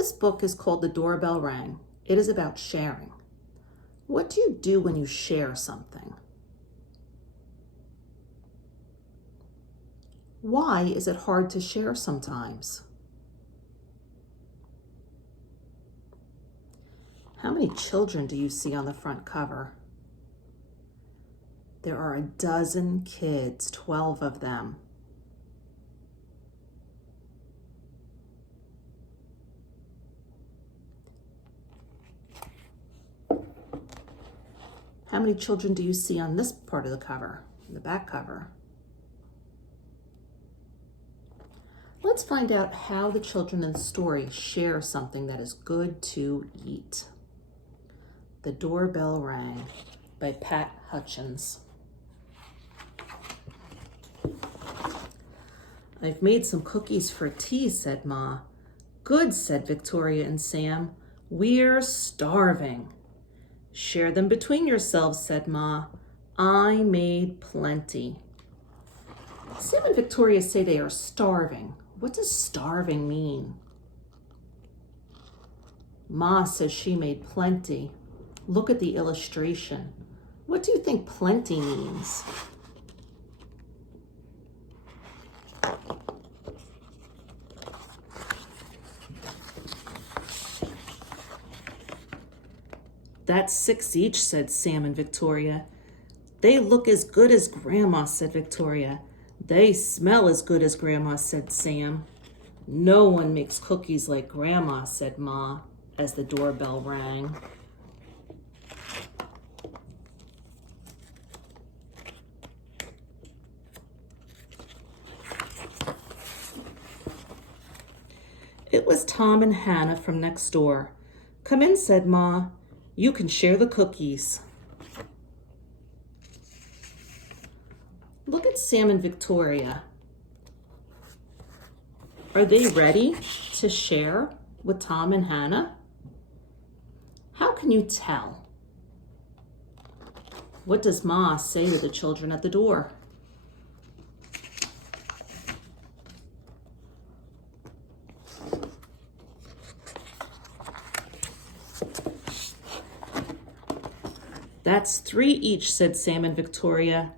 This book is called The Doorbell Rang. It is about sharing. What do you do when you share something? Why is it hard to share sometimes? How many children do you see on the front cover? There are 12 kids, 12 of them. How many children do you see on this part of the cover, the back cover? Let's find out how the children in the story share something that is good to eat. The Doorbell Rang by Pat Hutchins. I've made some cookies for tea, said Ma. Good, said Victoria and Sam. We're starving. Share them between yourselves, said Ma. I made plenty. Sam and Victoria say they are starving. What does starving mean? Ma says she made plenty. Look at the illustration. What do you think plenty means? That's 6 each, said Sam and Victoria. They look as good as Grandma, said Victoria. They smell as good as Grandma, said Sam. No one makes cookies like Grandma, said Ma, as the doorbell rang. It was Tom and Hannah from next door. Come in, said Ma. You can share the cookies. Look at Sam and Victoria. Are they ready to share with Tom and Hannah? How can you tell? What does Ma say to the children at the door? That's 3 each, said Sam and Victoria.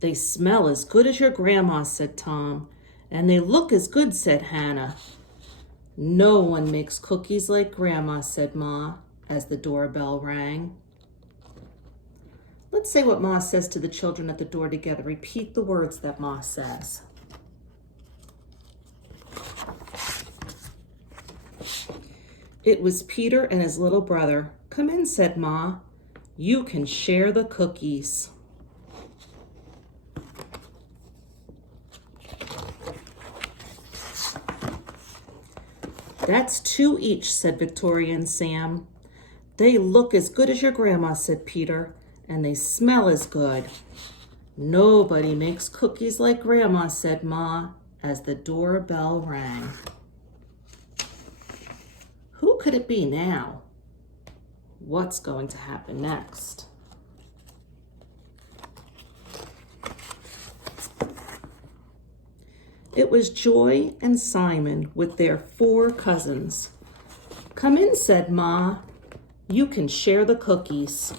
They smell as good as your grandma, said Tom. And they look as good, said Hannah. No one makes cookies like Grandma, said Ma, as the doorbell rang. Let's say what Ma says to the children at the door together. Repeat the words that Ma says. It was Peter and his little brother. Come in, said Ma. You can share the cookies. That's 2 each, said Victoria and Sam. They look as good as your grandma, said Peter, and they smell as good. Nobody makes cookies like Grandma, said Ma, as the doorbell rang. Who could it be now? What's going to happen next? It was Joy and Simon with their 4 cousins. Come in, said Ma. You can share the cookies.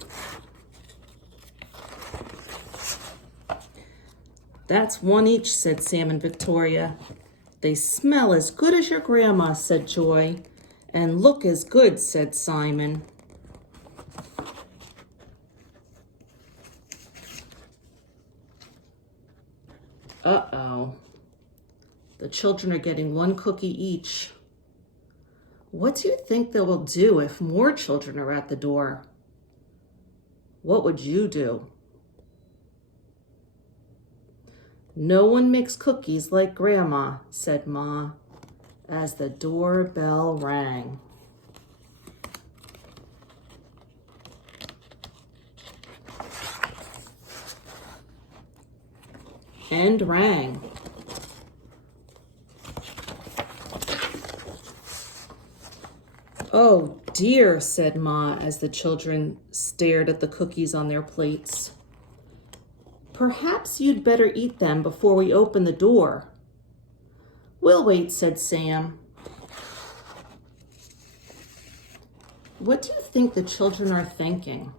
That's 1 each, said Sam and Victoria. They smell as good as your grandma, said Joy. And look as good, said Simon. Uh-oh. The children are getting 1 cookie each. What do you think they will do if more children are at the door? What would you do? No one makes cookies like Grandma, said Ma, as the doorbell rang. And rang. Oh dear, said Ma as the children stared at the cookies on their plates. Perhaps you'd better eat them before we open the door. We'll wait, said Sam. What do you think the children are thinking?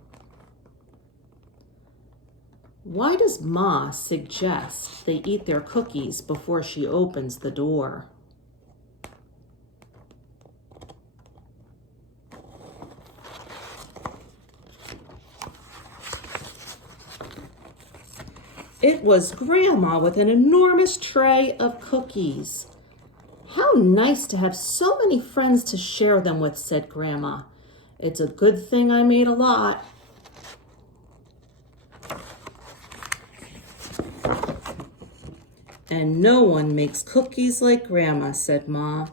Why does Ma suggest they eat their cookies before she opens the door? It was Grandma with an enormous tray of cookies. How nice to have so many friends to share them with, said Grandma. It's a good thing I made a lot. And no one makes cookies like Grandma, said Ma,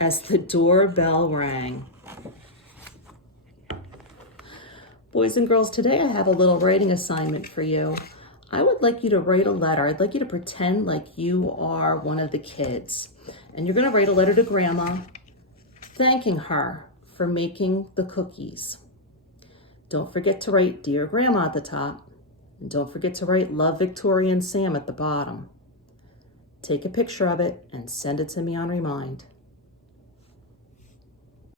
as the doorbell rang. Boys and girls, today I have a little writing assignment for you. I would like you to write a letter. I'd like you to pretend like you are one of the kids. And you're going to write a letter to Grandma, thanking her for making the cookies. Don't forget to write Dear Grandma at the top. And don't forget to write Love Victoria and Sam at the bottom. Take a picture of it and send it to me on Remind.